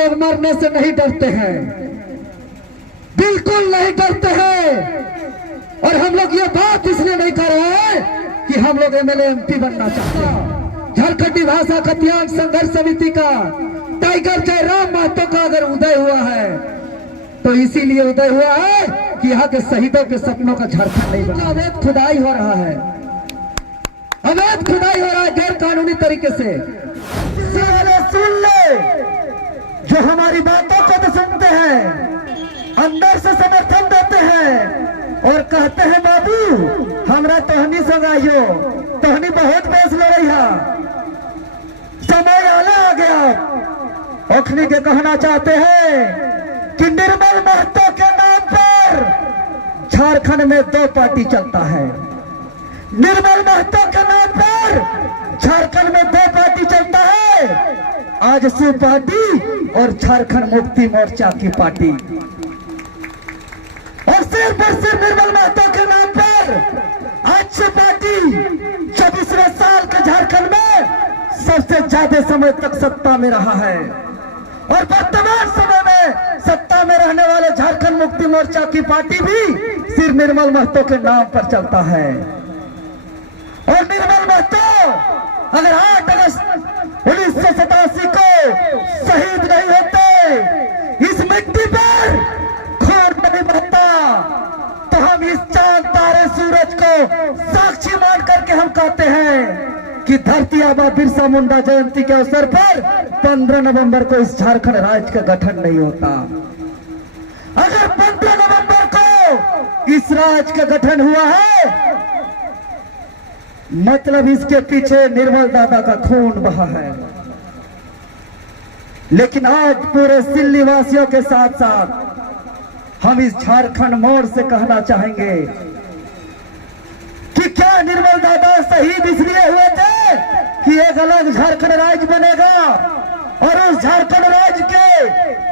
लोग मरने से नहीं डरते हैं, बिल्कुल नहीं डरते हैं। और हम लोग ये बात इसलिए नहीं कर रहे हैं कि हम लोग एमएलए एमपी बनना चाहते हैं। झारखंडी भाषा कल्याण संघर्ष समिति का टाइगर जयराम महतो का अगर उदय हुआ है तो इसीलिए उदय हुआ है कि यहाँ के शहीदों के सपनों का झारखंड नहीं बना। अवैध खुदाई हो रहा है, अवैध खुदाई हो रहा है गैर कानूनी तरीके से। सुन ले, जो हमारी बातों को तो सुनते हैं, अंदर से समर्थन देते हैं और कहते हैं बाबू हमरा तोहनी संगाइयो, तोहनी बहुत बेस ले रही है, समय आले आ गया। ओखनी के कहना चाहते हैं कि निर्मल महतो के नाम पर झारखंड में दो पार्टी चलता है। निर्मल महतो के नाम पर झारखंड में दो पार्टी चलता है, आजसू पार्टी और झारखंड मुक्ति मोर्चा की पार्टी। और सिर्फ निर्मल महतो के नाम पर आजसू पार्टी 24वें साल के झारखंड में सबसे ज्यादा समय तक सत्ता में रहा है और वर्तमान समय में सत्ता में रहने वाले झारखंड मुक्ति मोर्चा की पार्टी भी सिर्फ निर्मल महतो के नाम पर चलता है। और निर्मल महतो अगर 8 अगस्त 1987 को शहीद नहीं होते, इस मिट्टी पर खून नहीं बहता, तो हम इस चांद तारे सूरज को साक्षी मान करके हम कहते हैं कि धरती आबा बिरसा मुंडा जयंती के अवसर पर 15 नवंबर को इस झारखंड राज्य का गठन नहीं होता। अगर 15 नवंबर को इस राज्य का गठन हुआ है मतलब इसके पीछे निर्मल दादा का खून बहा है। लेकिन आज पूरे सिल्ली वासियों के साथ साथ हम इस झारखंड मोड़ से कहना चाहेंगे कि क्या निर्मल दादा शहीद इसलिए हुए थे कि एक अलग झारखंड राज्य बनेगा और उस झारखंड राज्य के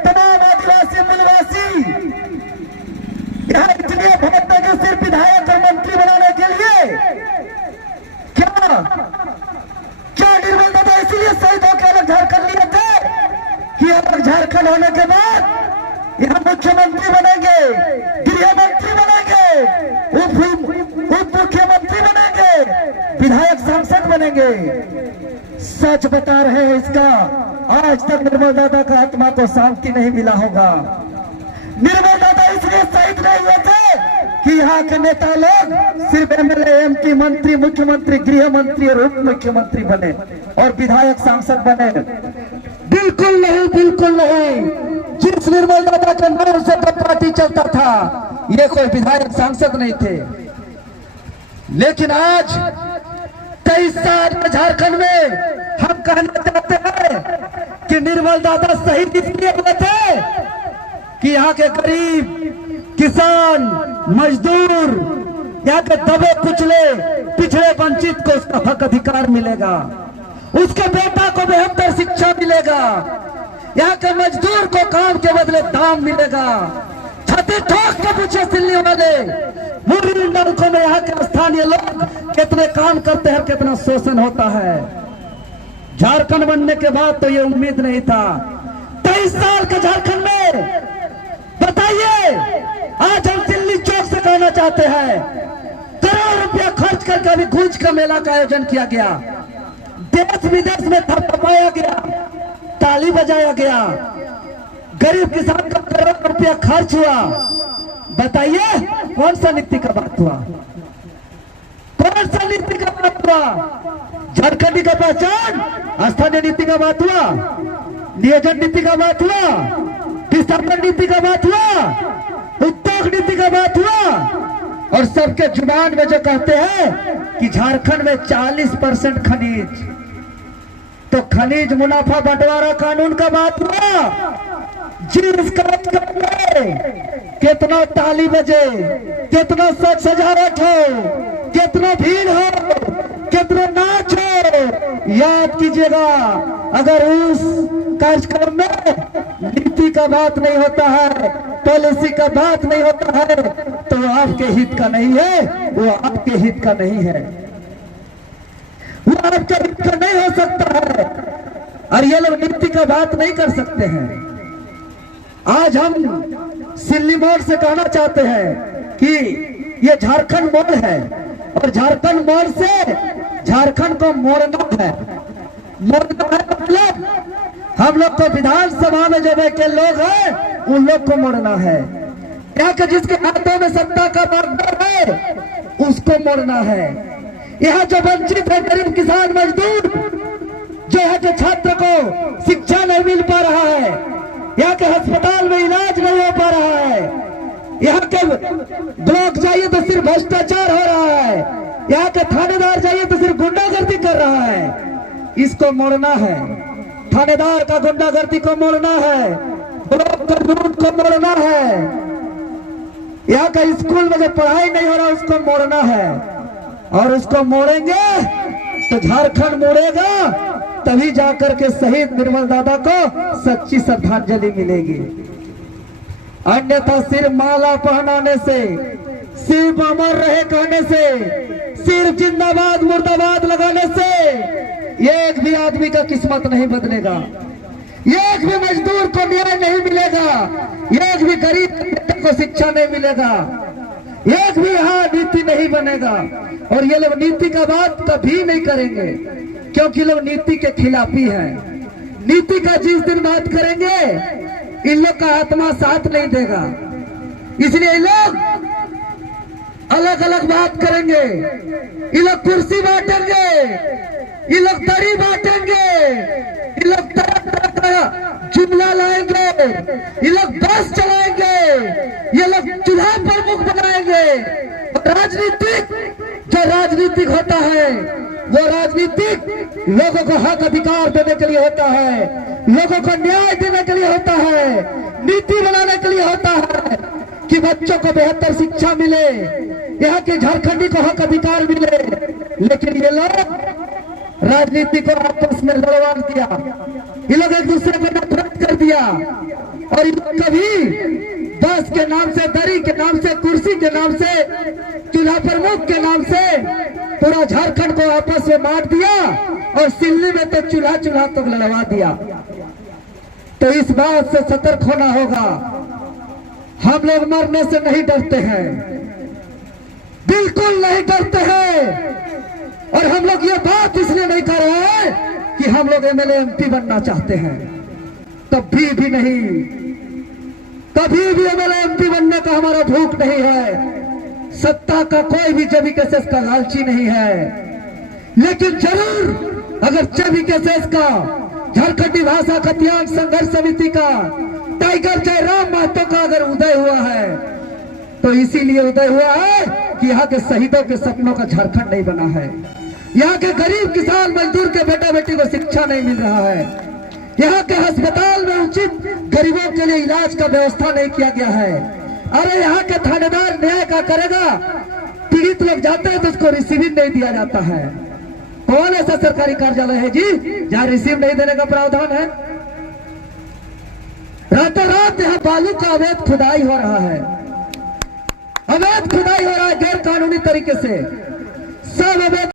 तमाम आदिवासी मूलवासी यहाँ इसलिए वोट देंगे सिर्फ विधायक और मंत्री बनाने के लिए? क्या निर्मल दादा इसलिए शहीद होकर अलग झारखंड लिए थे कि अलग झारखंड होने के बाद यहाँ मुख्यमंत्री बनेंगे, गृह मंत्री बनेंगे, उप मुख्यमंत्री बनेंगे, विधायक सांसद बनेंगे? सच बता रहे हैं, इसका आज तक निर्मल दादा का आत्मा को शांति नहीं मिला होगा। निर्मल दादा इसलिए शहीद नहीं हुए थे कि यहाँ के नेता लोग सिर्फ एमएलए एमपी मंत्री मुख्यमंत्री गृह मंत्री और उप मुख्यमंत्री बने और विधायक सांसद बने। बिल्कुल नहीं, बिल्कुल नहीं। जिस निर्मल दादा के नाम से तो पार्टी चलता था, ये कोई विधायक सांसद नहीं थे। लेकिन आज 23 साल में झारखंड में हम कहना चाहते हैं कि निर्मल दादा शहीद इसलिए हुए थे कि यहाँ के गरीब किसान मजदूर, यहाँ के दबे कुचले पिछड़े वंचित को उसका हक अधिकार मिलेगा, उसके बेटा को बेहतर शिक्षा मिलेगा, यहाँ के मजदूर को काम के बदले दाम मिलेगा। छाती ठोक के पूछे सिल्ली वाले मुरली नलकों में यहाँ के स्थानीय लोग कितने काम करते हैं, कितना शोषण होता है। झारखंड बनने के बाद तो ये उम्मीद नहीं था। 23 साल के झारखंड में बताइए, आज हम दिल्ली चौक से कहना चाहते हैं, करोड़ रुपया खर्च करके अभी गूंज का मेला का आयोजन किया गया, देश विदेश में थपथपाया गया, ताली बजाया गया, गरीब किसान का करोड़ रुपया खर्च हुआ। बताइए कौन सा नीति का बात हुआ? कौन सा नीति का बात हुआ? झारखंडी का पहचान स्थानीय नीति का बात हुआ, नियोजन नीति का बात हुआ, दिसंबर नीति का बात हुआ, उद्योग नीति का बात हुआ। और सबके जुबान में जो कहते हैं कि झारखंड में 40% खनिज, तो खनिज मुनाफा बंटवारा कानून का बात हुआ। जिस कार्यक्रम में कितना ताली बजे, कितना सच सजावट हो, कितना भीड़ हो, कितना नाच हो, याद कीजिएगा अगर उस कार्यक्रम में नीति का बात नहीं होता है, पॉलिसी का बात नहीं होता है, तो वो आपके हित का नहीं है, वो आपके हित का नहीं है, वो आपके हित का नहीं हो सकता है। और ये लोग नीति का बात नहीं कर सकते हैं। आज हम सिल्ली मोड़ से कहना चाहते हैं कि ये झारखंड मोड़ है और झारखंड मोड़ से झारखंड को मोड़ना है। मोड़ना है मतलब हम लोग को विधानसभा में जो बैठे लोग हैं उन लोग को मोड़ना है। यहाँ के जिसके हाथों में सत्ता का बागडोर है उसको मोड़ना है। यहाँ जो वंचित है, गरीब किसान मजदूर, जो यहाँ के छात्र को शिक्षा नहीं मिल पा रहा है, यहाँ के अस्पताल में इलाज नहीं हो पा रहा है, यहाँ के ब्लॉक जाइए तो सिर्फ भ्रष्टाचार हो रहा है, यहाँ के थानेदार जाइए तो सिर्फ गुंडागर्दी कर रहा है, इसको मोड़ना है। थानेदार का गुंडागर्दी को मोड़ना है, ब्लॉक का लूट को मोड़ना है, यहाँ का स्कूल में जो पढ़ाई नहीं हो रहा उसको मोड़ना है। और उसको मोड़ेंगे तो झारखंड मोड़ेगा, तभी जाकर के शहीद निर्मल दादा को सच्ची श्रद्धांजलि मिलेगी। अन्यथा सिर्फ माला पहनाने से, सिर्फ अमर रहे कहने से, सिर्फ जिंदाबाद मुर्दाबाद लगाने से एक भी आदमी का किस्मत नहीं बदलेगा, एक भी मजदूर को न्याय नहीं मिलेगा, एक भी गरीब को शिक्षा नहीं मिलेगा, एक भी यहाँ नीति नहीं बनेगा। और ये लोग नीति का बात कभी नहीं करेंगे क्योंकि लोग नीति के खिलाफी हैं। नीति का जिस दिन बात करेंगे इन लोग का आत्मा साथ नहीं देगा, इसलिए ये लोग अलग अलग बात करेंगे। ये लोग कुर्सी बांटेंगे, ये लोग दरी बांटेंगे, ये लोग तरह तरह का जुमला लाएंगे, ये लोग बस चलाएंगे, ये लोग चूल्हा प्रमुख बनाएंगे। जो राजनीतिक होता है वो राजनीतिक लोगों को हक अधिकार देने के लिए होता है, लोगों को न्याय देने के लिए होता है, नीति बनाने के लिए होता है कि बच्चों को बेहतर शिक्षा मिले, यहाँ के झारखंडी को हक अधिकार मिले। लेकिन ये लोग राजनीति को आपस में लड़वा दिया, ये लोग एक दूसरे को नफरत कर दिया और ये लोग कभी बस के नाम से, दरी के नाम से, कुर्सी के नाम से, चूल्हा प्रमुख के नाम से पूरा झारखंड को आपस में बांट दिया और सिल्ली में तो चूल्हा चूल्हा तक लड़वा दिया। तो इस बात से सतर्क होना होगा। हम लोग मरने से नहीं डरते हैं, बिल्कुल नहीं डरते हैं। और हम लोग ये बात इसलिए नहीं कर रहे हैं कि हम लोग एमएलए एमपी बनना चाहते हैं, कभी भी नहीं, कभी भी एमएलए एमपी बनने का हमारा भूख नहीं है। सत्ता का कोई भी जबी केसेस का लालची नहीं है, लेकिन जरूर अगर जबी केसेस का, झारखंडी भाषा खतियान संघर्ष समिति का, टाइगर जयराम महतो का अगर उदय हुआ है तो इसीलिए उदय हुआ है कि यहाँ के शहीदों के सपनों का झारखंड नहीं बना है, यहाँ के गरीब किसान मजदूर के बेटा बेटी को शिक्षा नहीं मिल रहा है, यहाँ के अस्पताल में उचित गरीबों के लिए इलाज का व्यवस्था नहीं किया गया है। अरे यहाँ के थानेदार न्याय का करेगा, पीड़ित लोग जाते हैं तो उसको रिसीविंग नहीं दिया जाता है। कौन ऐसा सरकारी कार्यालय है जी जहाँ रिसीव नहीं देने का प्रावधान है? रातों रात यहाँ बालू का अवैध खुदाई हो रहा है, अवैध खुदाई हो रहा है गैर कानूनी तरीके से, सब अवैध